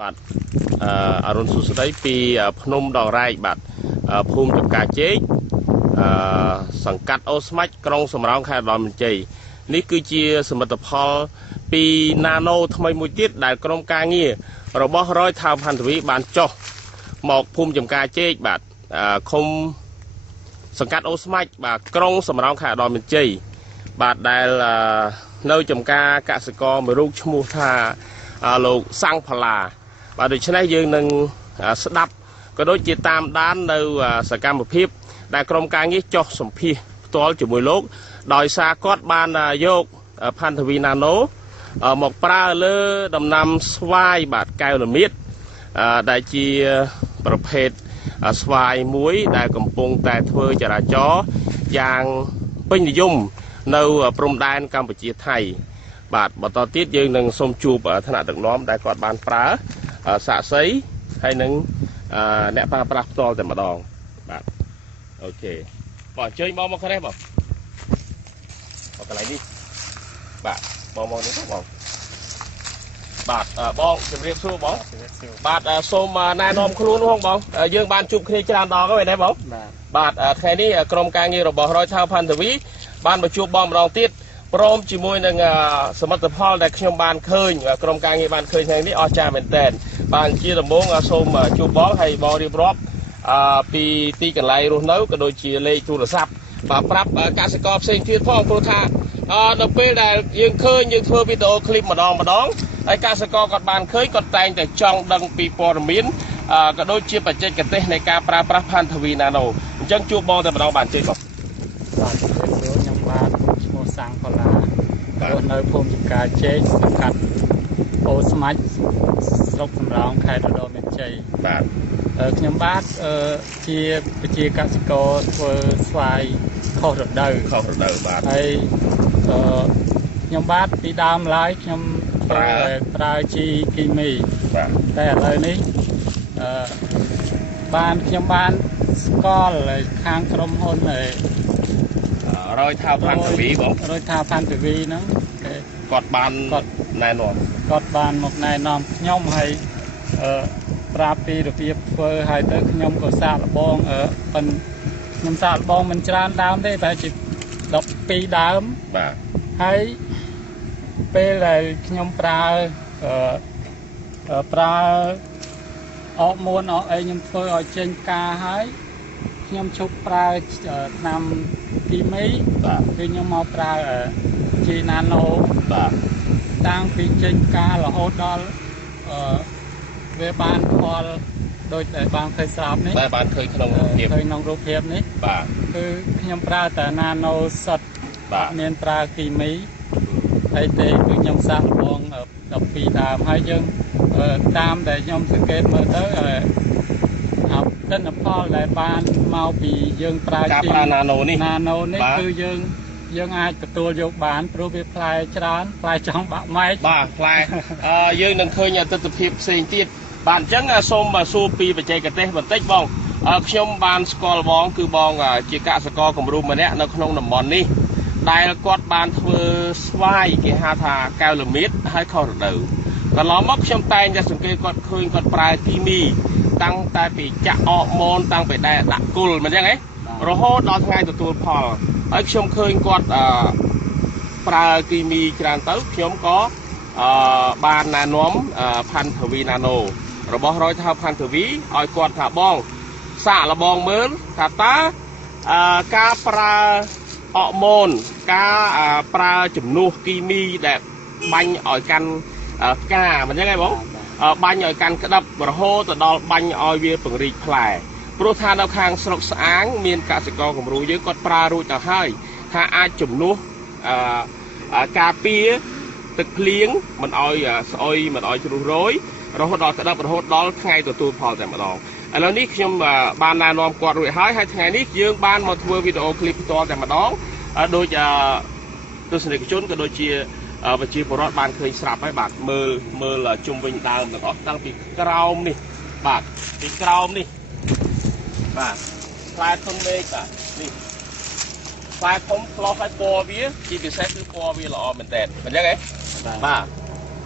បាទអរុនសុស្ដីពីភ្នំដងរែកបាទភូមិចំការជែកសង្កាត់អូស្មាច់ក្រុងសំរោងខេត្តឧត្តរមានជ័យនេះគឺជាសមិទ្ធផលពីណាណូថ្មីមួយទៀតដែលក្រុមការងាររបស់រយថាវផាន់ទវីបានចុះមកភូមិចំការជែកបាទឃុំសង្កាត់អូស្មាច់បាទក្រុងសំរោងខេត្តឧត្តរមានជ័យបាទដែលនៅចំការកសិករមួយរូបឈ្មោះថាលោកសាំងផល្លាបាទដូច្នេះយើងនឹងស្ដាប់ក៏ដូចជាតាមដាននៅសកម្មភាពដែលក្រុមការងារចុះសម្ភាសផ្ទាល់ជាមួយលោកដោយសារគាត់បានយកផាន់ទវីណាណូមកប្រើលើដំណាំស្វាយបាទកែវល្មៀតដែលជាប្រភេទស្វាយមួយដែលកំពុងតែធ្វើចរាចរណ៍យ៉ាងពេញនិយមនៅព្រំដែនកម្ពុជាថៃបាទបន្តទៀតយើងនឹងសូមជួបថ្នាក់ដឹកនាំដែលគាត់បានប្រើសាក់សីហើយនឹងអ្នកប្រើប្រាស់ផ្ទាល់តែម្ដងបាទអូខេបងអញ្ជើញបងមកខាងនេះបងកន្លែងនេះបាទបងមកនេះបងបាទបងជម្រាបសួរបងបាទសូមណែនាំខ្លួនផងបងយើងបានជួបគ្នាច្រើនដងហើយណាបងបាទថ្ងៃនេះក្រុមការងាររបស់រយថាវផាន់ទវីបានមកជួបបងម្ដងទៀតព្រមជាមួយនឹងសមិទ្ធផលដែលខ្ញុំបានឃើញក្រុមការងារបានឃើញថ្ងៃនេះអស្ចារ្យមែនទែនបានជាដំបូងសូមជួបបងហើយបងរៀបរាប់ពីទីកន្លែងរស់នៅក៏ដូចជាលេខទូរស័ព្ទបាទប្រាប់កសិករផ្សេងទៀតផងព្រោះថានៅពេលដែលយើងឃើញយើងធ្វើវីដេអូឃ្លីបម្ដងហើយកសិករគាត់បានឃើញគាត់តែងតែចង់ដឹងពីព័ត៌មានក៏ដូចជាបច្ចេកទេសនៃការប្រើប្រាស់ផាន់ទវីណាណូអញ្ចឹងជួបបងតែម្ដងបានជ័យបងបាទខ្ញុំបាទឈ្មោះសាំងផល្លារស់នៅភូមិចំការជែកសង្កាត់អូស្មាច់ស្រុកសំរោងខេត្តឧត្តរមានជ័យបាទខ្ញុំបាទជាប្រជាកសិករធ្វើស្វាយខុសរដូវបាទហើយខ្ញុំបាទពីដើមឡើយខ្ញុំប្រើជីគីមីបាទតែឥឡូវនេះខ្ញុំបានស្គាល់ខាងក្រុមហ៊ុនរយថាវផាន់ទវីបងរយថាវផាន់ទវីហ្នឹងគាត់បានណែនាំគាត់បានមកណែនាំខ្ញុំហើយប្រាប់ពីរបៀបធ្វើហើយទៅខ្ញុំក៏សាកល្បងខ្ញុំសាកល្បងមិនច្រើនដើមទេតែជា12ដើមបាទហើយពេលដែលខ្ញុំប្រើអកមួនអកអីខ្ញុំធ្វើឲ្យចេញការហើយខ្ញុំឈប់ប្រើថ្នាំគីមីបាទគឺខ្ញុំមកប្រើជីណាណូបាទតាំងពីចេញការរហូតដល់វាបានផលដូចដែលបានឃើញស្រាប់នេះបានឃើញក្នុងរូបភាពនេះបាទគឺខ្ញុំប្រើតែណាណូសុទ្ធបាទមានប្រើគីមីហើយទេគឺខ្ញុំសាកល្បង12ដើមហើយយើងតាមដែលខ្ញុំសង្កេតមើលទៅទិន្នផលដែលបានមកពីយើងប្រើការប្រើណាណូនេះគឺយើងអាចទទួលយកបានព្រោះវាផ្លែច្រើនផ្លែចង់បាក់ម៉ែកបាទផ្លែយើងនឹងឃើញទិដ្ឋភាពផ្សេងទៀតបាទអញ្ចឹងសូមសួរពីបច្ចេកទេសបន្តិចបងខ្ញុំបានស្គាល់បងគឺបងជាកសិករគំរូម្នាក់នៅក្នុងតំបន់នេះដែលគាត់បានធ្វើស្វាយគេហៅថាកែវល្មៀតហើយខុសរដូវកន្លងមកខ្ញុំតែងតែសង្កេតគាត់ឃើញគាត់ប្រើគីមីតាំងតែពីចាក់អកម៉ូនតាំងពីដែលដាក់គល់មិនអញ្ចឹងហ៎រហូតដល់ថ្ងៃទទួលផលហើយខ្ញុំឃើញគាត់ប្រើគីមីច្រើនទៅខ្ញុំក៏បានណែនាំផាន់ទវីណាណូរបស់រយថាវផាន់ទវីឲ្យគាត់ថាបងសាកល្បងមើលថាតើការប្រើអកម៉ូនការប្រើជំនួសគីមីដែលបាញ់ឲ្យកាន់ផ្កាមិនអញ្ចឹងហ៎បងបាញ់ឲ្យកាន់ក្តាប់រហូតទៅដល់បាញ់ឲ្យវាពង្រីកផ្លែព្រោះថានៅខាងស្រុកស្អាងមានកសិករគំរូយើងគាត់ប្រើរួចទៅហើយថាអាចជំនួសការពារទឹកភ្លៀងមិនឲ្យស្អុយមិនឲ្យជ្រុះរោយរហូតដល់ក្តាប់រហូតដល់ថ្ងៃទទួលផលតែម្ដងឥឡូវនេះខ្ញុំបានណែនាំគាត់រួចហើយថ្ងៃនេះយើងបានមកធ្វើវីដេអូឃ្លីបផ្ទាល់តែម្ដងដូចទស្សនិកជនក៏ដូចជាប្រជាពលរដ្ឋបានឃើញស្រាប់ហើយបាទមើលជុំវិញដើមទាំងអស់តាំងពីក្រោមនេះបាទពីក្រោមនេះបាទផ្លែធំមេឃបាទនេះផ្លែធំឆ្លោះឲ្យពណ៌វាជាពិសេសគឺពណ៌វាល្អមែនតើអញ្ចឹងហ៎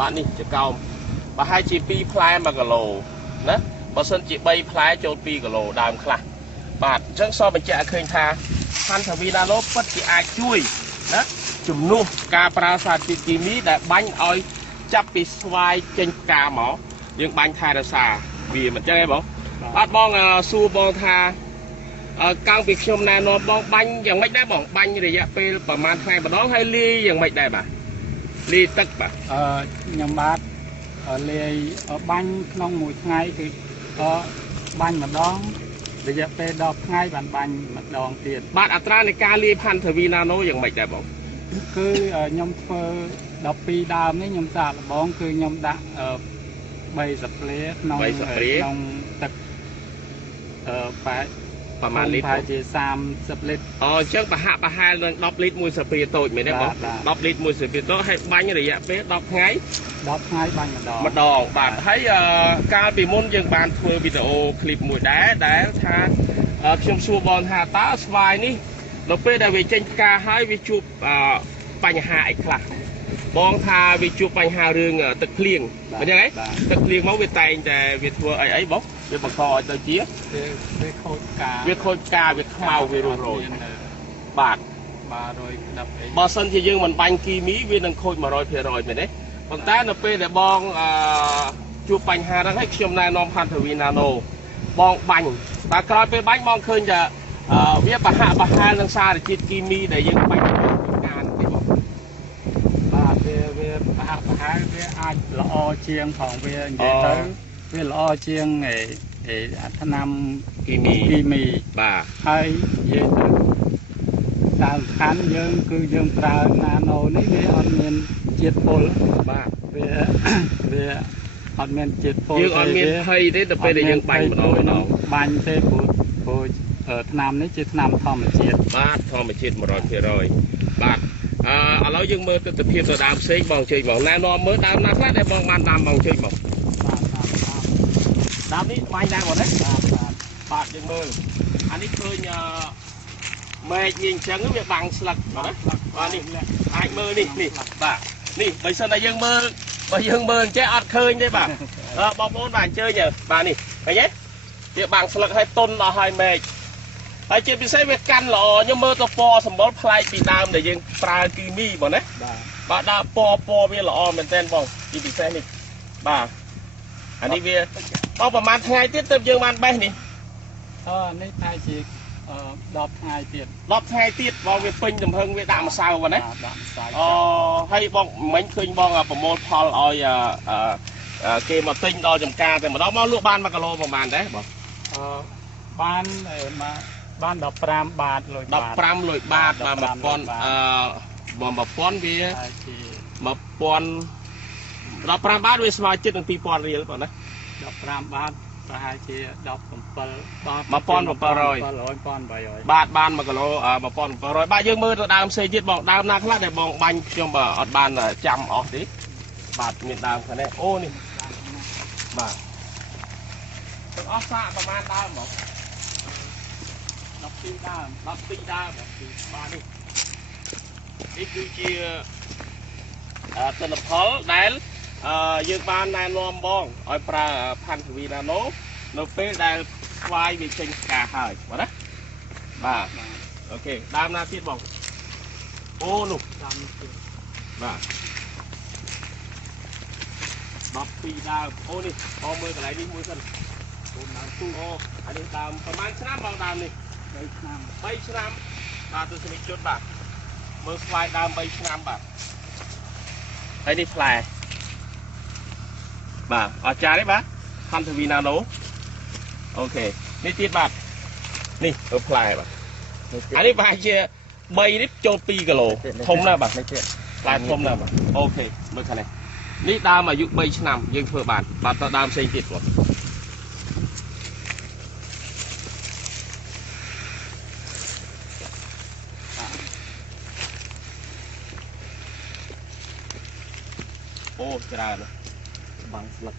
បាទនេះជាកោម bà hai chỉ pi plai mà cả lồ nè bà sân chỉ bay plai cho pi cả lồ đàm khla bà chẳng so mình chạy khơi tha han thằng vi đa lốp bất chỉ ai chui nè chùm nu cà pra sa chỉ kì mí để bánh oi chắp pi xoay trên cà mỏ nhưng bánh thai là xà vì mình chơi bóng bắt bong su bong tha căng việc trong này nó bong bánhอย่างไม่ได้บองบระยะเปประมาณไงบ่น้องให้ลีอย่างไม่ได้บ่ลีตึกบ่nhầm bát lì bánh nông mùi ngay thì bánh mà đón bây giờ pe đọp ngay bàn bánh mà đòn tiền បាទអត្រានៃការលាយផាន់ធាវីណាណូយ៉ាងម៉េចដែរបង គឺខ្ញុំធ្វើ12ដើមនេះខ្ញុំសាកល្បងគឺខ្ញុំដាក់3ស្ព្រាក្នុងទឹកបែបប្រមាណលីត្រ ប្រហែលជា30លីត្រ អញ្ចឹងប្រហែលនឹង10លីត្រមួយស្ព្រាតូចមែនទេបង10លីត្រមួយស្ព្រាតូចហើយបាញ់រយៈពេល10ថ្ងៃបាញ់ម្ដងបាទហើយកាលពីមុនយើងបានធ្វើវីដេអូឃ្លីបមួយដែលថាខ្ញុំសួរបងថាតើស្វាយនេះដល់ពេលដែលវាចេញផ្កាហើយវាជួបបញ្ហាអីខ្លះបងថាវាជួបបញ្ហារឿងទឹកភ្លៀងអញ្ចឹងហ៎ទឹកភ្លៀងមកវាតែងតែវាធ្វើអីបងវាបង្កឲ្យទៅជាវាខូចផ្កាវាខ្មៅវារស់រយបាទ310អីបើសិនជាយើងមិនបាញ់គីមីវានឹងខូច 100% មែនទេប៉ុន្តែនៅពេលដែលបងជួបបញ្ហាហ្នឹងហើយខ្ញុំណែនាំផាន់ធាវីណាណូបងបាញ់តែក្រោយពេលបាញ់បងឃើញថាវាប្រហាក់ប្រហែលនឹងសារជាតិគីមីដែលយើងបាញ់ទៅការទេបងបាទវាប្រហាក់ប្រហែលវាអាចល្អជាងផងវានិយាយទៅវាល្អជាងថ្នាំគីមីបាទហើយនិយាយទៅតាមសំខាន់យើងគឺយើងប្រើណាណូនេះវាអត់មានជាតិពុលបាទវាអត់មានជាតិពុលយើងអត់មានភ័យទេទៅពេលដែលយើងបាញ់ម្ដងបាញ់ទេព្រោះថ្នាំនេះជាថ្នាំធម្មជាតិបាទធម្មជាតិ 100% បាទឥឡូវយើងមើលទស្សនវិជ្ជាទៅដើមផ្សេងបងជើញបងណែនាំមើលដើមណាខ្លះដែលបងបានតាមបងជើញបងដើមនេះបាញ់ដែរបងណាបាទយើងមើលអានេះឃើញមែកវាអញ្ចឹងវាបាំងស្លឹកបងណាបាទនេះអាចមើលនេះបាទនេះបើសិនតែយើងមើលបើយើងមើលអញ្ចឹងអត់ឃើញទេបាទបងប្អូនបាទអញ្ជើញបាទនេះឃើញទេវាបាំងស្លឹកឲ្យតុនដល់ហើយមែកហើយជាពិសេសវាកាន់ល្អខ្ញុំមើលទៅពណ៌សម្បុរប្លែកពីដើមដែលយើងប្រើគីមីបងណាបាទដើមពណ៌វាល្អមែនទែនបងជាពិសេសនេះបាទអានេះវាបងប្រហែលថ្ងៃទៀតទៅយើងបានបេះនេះនេះតែជា10ថ្ងៃទៀត10ថ្ងៃទៀតបងវាពេញទំហឹងវាដាក់ម្សៅបងណាដាក់ម្សៅហើយបងមិញឃើញបងប្រមូលផលឲ្យគេមកទិញដល់ចំការតែម្ដងមកលក់បាន1គីឡូប្រហែលដែរបងបាន15បាតលុយបាត15លុយបាតបាទ1000វាជា1000 15បាតវាស្មើជិតនឹង2000រៀលបងណា15បាតប្រហែលជា17បាត1700បាទបាន1គីឡូ1700បាទយើងមើលទៅដើមផ្សេងទៀតបងដើមណាខ្លះដែលបងបាញ់ខ្ញុំអត់បានចាំអស់ទេបាទមានដើមខាងនេះអូនេះបាទទាំងអស់សាកប្រហែលដើមបង12ដើមបាទនេះគឺជាទិន្នផលដែលយើងបានណែនាំបងឲ្យប្រើផាន់ធាវីណាណូនៅពេលដែលស្វាយវាចេញផ្កាហើយបាទណាបាទអូខេដើមណាទៀតបងអូនោះដើមទៀតបាទ12ដើមអូនេះបងមើលកន្លែងនេះមួយសិនដើមទូអូអានេះដើមប្រហែលឆ្នាំបងដើមនេះ3ឆ្នាំបាទទស្សនិកជនបាទមើលស្វាយដើម3ឆ្នាំបាទហើយនេះផ្លែបាទអស្ចារ្យទេបាទផាន់ធាវីណាណូអូខេនេះទៀតបាទនេះទៅផ្លែបាទអានេះប្រហែលជា3នេះចូល2គីឡូធំណាស់បាទនេះទៀតផ្លែធំណាស់បាទអូខេមើលខាងនេះនេះដើមអាយុ3ឆ្នាំយើងធ្វើបានបាទទៅដើមផ្សេងទៀតបងអូច្រើនបាំងស្លឹក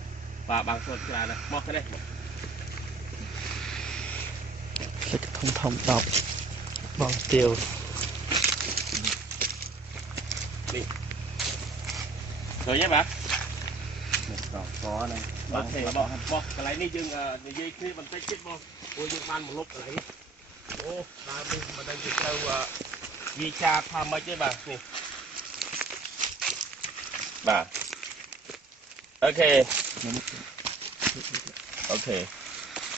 បាទបាំងស្លឹកច្រើនណាស់មកនេះស្លឹកធំ10បងទាវនេះឃើញទេបាទ có này អូខេបងកន្លែងនេះយើងនិយាយគ្នាបន្តិចទៀតបងព្រោះយើងបានមកលុបកន្លែងនេះអូដើមនេះមិនដឹងជាត្រូវវាចាថាម៉េចទេបាទនេះបាទអូខេ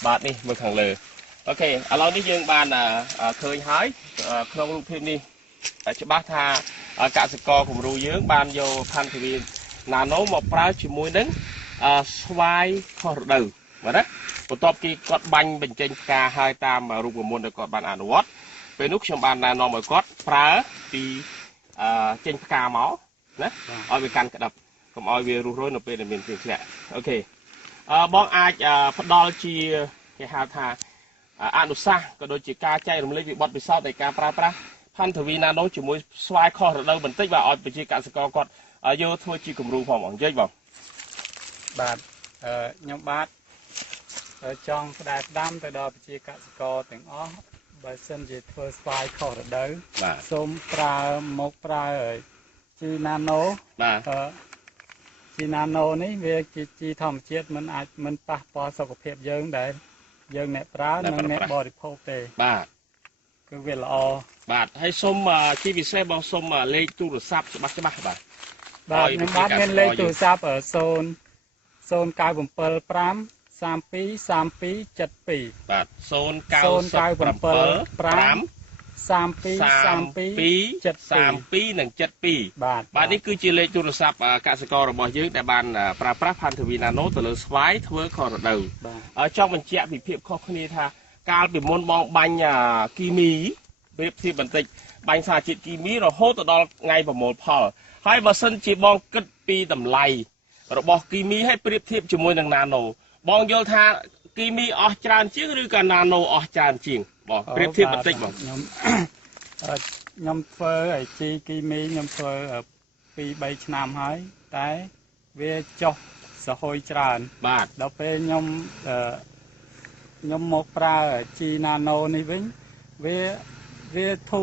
បាទនេះមើលខាងលើអូខេឥឡូវនេះយើងបានឃើញហើយក្នុងរូបភាពនេះច្បាស់ថាកសិករគំរូយើងបានយកផាន់ធាវីណាណូមកប្រើជាមួយនឹងស្វាយខុសរដូវបាទណាបន្ទាប់ពីគាត់បាញ់បញ្ចេញផ្កាហើយតាមរូបមន្តដែលគាត់បានអនុវត្តពេលនោះខ្ញុំបានណែនាំឲ្យគាត់ប្រើពីចេញផ្កាមកណាឲ្យវាកាន់ក្តាប់កុំឲ្យវារុះរយនៅពេលដែលមានភ្លៀងធ្លាក់អូខេបងអាចផ្ដល់ជាគេហៅថាអនុសាសន៍ក៏ដូចជាការចែករំលែកពីបទពិសោធន៍នៃការប្រើប្រាស់ផាន់ធាវីណាណូជាមួយស្វាយខុសរដូវបន្តិចបាទឲ្យប្រជាកសិករគាត់យកធ្វើជាគំរូផងនិយាយបងបាទខ្ញុំបាទចង់ផ្ដែផ្ដាំទៅដល់ប្រជាកសិករទាំងអស់បើសិនជាធ្វើស្វាយខុសរដូវសូមប្រើជីណាណូបាទជីណាណូនេះវាជាជីធម្មជាតិមិនប៉ះពាល់សុខភាពយើងដែលយើងអ្នកប្រើនិងអ្នកបរិភោគទេបាទគឺវាល្អបាទហើយសូមជាពិសេសបងសូមលេខទូរស័ព្ទច្បាស់បាទខ្ញុំបាទមានលេខទូរស័ព្ទ00975 323272បាទ00975 3232និង72បាទនេះគឺជាលេខទូរស័ព្ទកសិកររបស់យើងដែលបានប្រើប្រាស់ផាន់ធាវីណាណូទៅលើស្វាយធ្វើខុសរដូវចង់បញ្ជាក់ពីភាពខុសគ្នាថាកាលពីមុនបងបាញ់គីមីប្រៀបធៀបបន្តិចបាញ់សារជាតិគីមីរហូតទៅដល់ថ្ងៃប្រមូលផលហើយបើសិនជាបងគិតពីតម្លៃរបស់គីមីឲ្យប្រៀបធៀបជាមួយនឹងណាណូបងយល់ថាគីមីអស់ច្រើនជាងឬក៏ណាណូអស់ច្រើនជាងបងប្រៀបធៀបបន្តិចបងខ្ញុំធ្វើឲ្យជីគីមីខ្ញុំធ្វើ2-3ឆ្នាំហើយតែវាចុះសហុយច្រើនបាទដល់ពេលខ្ញុំមកប្រើជីណាណូនេះវិញវាធូ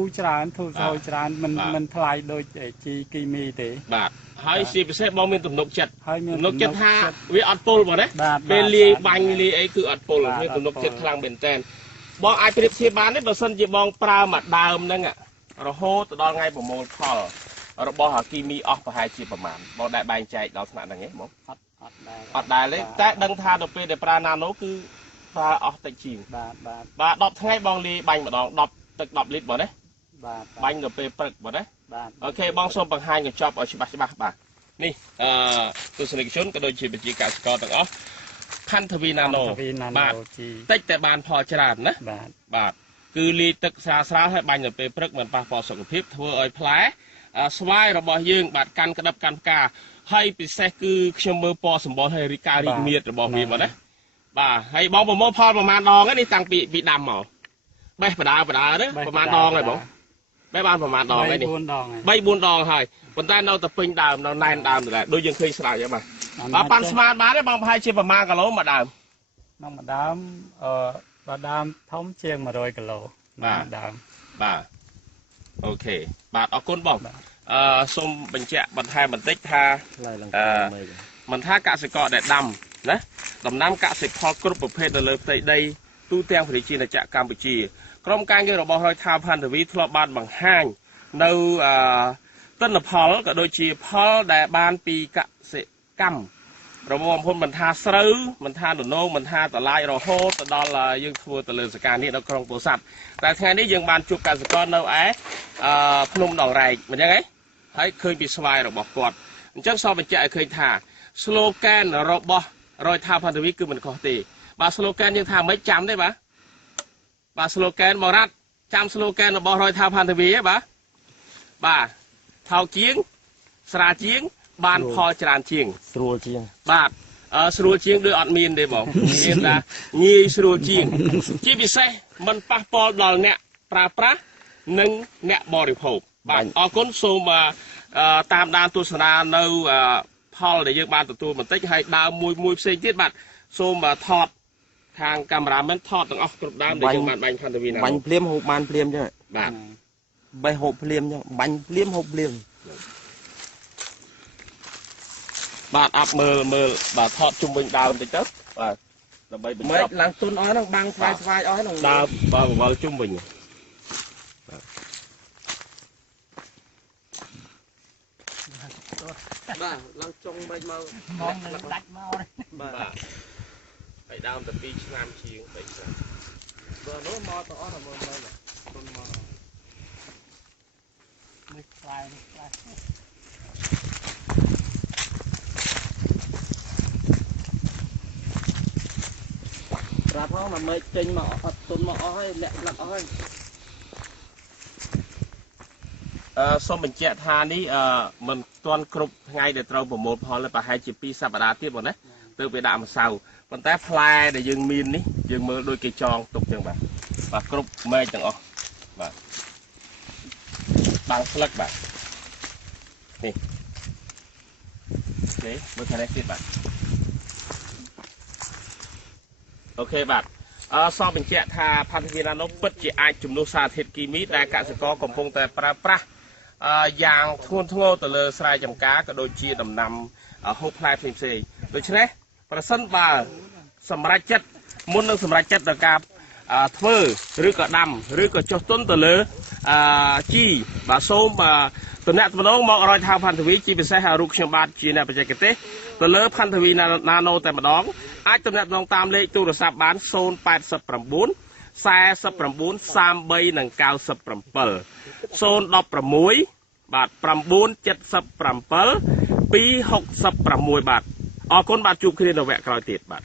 រច្រើនធូរសហុយច្រើនមិនថ្លៃដូចជីគីមីទេបាទហើយជាពិសេសបងមានទំនុកចិត្តថាវាអត់ពុលបងណាពេលលាយបាញ់លាយអីគឺអត់ពុលមានទំនុកចិត្តខ្លាំងមែនតើបងអាចប្រៀបធៀបបានទេបើសិនជាបងប្រើមួយដើមហ្នឹងរហូតទៅដល់ថ្ងៃប្រមូលផលរបស់គីមីអស់ប្រហែលជាប្រមាណបងដែលបែងចែកដល់ថ្នាក់ហ្នឹងហ៎បងអត់ដែរទេតែដឹងថាទៅពេលដែលប្រើណាណូគឺប្រើអស់តិចជាងបាទ10ថ្ងៃបងលាយបាញ់ម្ដង10ទឹក10លីត្របងណាបាញ់ទៅពេលព្រឹកបងណាអូខេបងសូមបង្ហាញកញ្ចប់ឲ្យច្បាស់បាទនេះទស្សនិកជនក៏ដូចជាប្រជាកសិករទាំងអស់ផាន់ធាវីណាណូបាទតិចតែបានផលច្រើនណាបាទគឺលាយទឹកស្រាលហើយបាញ់ទៅពេលព្រឹកមិនប៉ះពាល់សុខភាពធ្វើឲ្យផ្លែស្វាយរបស់យើងបាទកាន់ក្តាប់កាន់ផ្កាហើយពិសេសគឺខ្ញុំមើលពណ៌សម្បូរហើយរីការីកមៀតរបស់វាបងណាបាទហើយបងប្រមូលផលប្រមាណដងនេះតាំងពីដាំមកបេះបដាទេប្រមាណដងហើយបងបេះបានប្រមាណដងហើយនេះ3-4 ដងហើយប៉ុន្តែនៅតែពេញដើមនៅណែនដើមដែរដូចយើងឃើញស្រាវហើយបាទប៉ាន់ស្មានបានទេបងប្រហែលជាប្រមាណគីឡូមួយដើមមួយដើមបើដើមធំជាង100គីឡូដើមបាទអូខេបាទអរគុណបងសូមបញ្ជាក់បន្ថែមបន្តិចថាមិនថាកសិករដែលដាំណាដំណាំកសិផលគ្រប់ប្រភេទនៅលើផ្ទៃដីទូទាំងប្រជាជាតិកម្ពុជាក្រុមការងាររបស់រយថាផាន់ធាវីធ្លាប់បានបង្ហាញនៅទិន្នផលក៏ដូចជាផលដែលបានពីកសិកម្មរបស់បងប្អូនមិនថាស្រូវមិនថាដំណងមិនថាតឡាយរហូតទៅដល់យើងធ្វើទៅលើសកានេះនៅក្រុងពោធិ៍សាត់តែថ្ងៃនេះយើងបានជួបកសិករនៅឯភ្នំដងរែកមិនចឹងហ៎ហើយឃើញពីស្វាយរបស់គាត់អញ្ចឹងសូមបញ្ជាក់ឲ្យឃើញថា slogan របស់រយថាផាន់ធាវីគឺមិនខុសទេបាទ slogan យើងថាមិនចាំទេបាទ slogan បរ៉ាត់ចាំ slogan របស់រយថាផាន់ធាវីហ៎បាទថោកជាងស្រាលជាងបានផលច្រើនជាងស្រួលជាងបាទស្រួលជាងដូចអត់មានទេបងមានថាងាយស្រួលជាងជាពិសេសមិនប៉ះពាល់ដល់អ្នកប្រើប្រាស់និងអ្នកបរិភោគបាទអរគុណសូមតាមដានទស្សនានៅផលដែលយើងបានទទួលបន្តិចហើយដើមមួយផ្សេងទៀតបាទសូមថតខាងកាមេរ៉ាមែនថតទាំងអស់គ្រប់ដើមដែលយើងបានបាញ់ផាន់ធាវីណាបាញ់ភ្លាមហូបបានភ្លាមចឹងបាទបេះហូបភ្លាមចឹងបាញ់ភ្លាមហូបភ្លាម បាទអាប់មើលបាទថតជុំវិញដើមតិចទៅបាទដើម្បីបញ្ មិន ចប់ ឡើងទុនអស់ហ្នឹងបាំងស្វាយអស់ហ្នឹង ដើមបាទបវល់ជុំវិញ បាទឡើងចុងមិនមក មកនឹងដាច់មក បាទ ហើយដើមតែ2ឆ្នាំជាង3ឆ្នាំ បើនោះមកទៅអស់តែមើលទុនមក មិនខ្លាយខ្លាយ ប្រាប់ផងមកចេញមកអត់ទុនមកអស់ហើយលាក់អស់ហើយ សូមបញ្ជាក់ថានេះមិនទាន់គ្រប់ថ្ងៃដែលត្រូវប្រមូលផលទេប្រហែលជា2សប្តាហ៍ទៀតបងណាទើបវាដាក់ម្សៅប៉ុន្តែផ្លែដែលយើងមាននេះយើងមើលដូចគេចងទុកចឹងបាទគ្រប់មែកទាំងអស់បាទបាំងស្លឹកបាទនេះអូខេមើលខាងនេះទៀតបាទអូខេបាទសូមបញ្ជាក់ថាផាន់ធាណាណូពិតជាអាចជំនួសសារធាតុគីមីដែលកសិករកំពុងតែប្រើប្រាស់យ៉ាងធ្ងន់ធ្ងរទៅលើស្រែចម្ការក៏ដូចជាដំណាំហូបផ្លែផ្សេងៗដូច្នេះប្រសិនបើសម្រាប់ចិត្តមុននឹងសម្រាប់ចិត្តដល់ការធ្វើឬក៏ដាំឬក៏ចុះទុនទៅលើជីបាទសូមតំណាក់តំណងមករយថាផាន់ធាវីជាពិសេសរូបខ្ញុំបាទជាអ្នកបច្ចេកទេសទៅលើផាន់ធាវីណាណូតែម្ដងអាចតំណាក់តំណងតាមលេខទូរស័ព្ទបាន089 49 33 និង 97 016 បាទ 977 266 បាទអរគុណបាទជួបគ្នានៅវគ្គក្រោយទៀតបាទ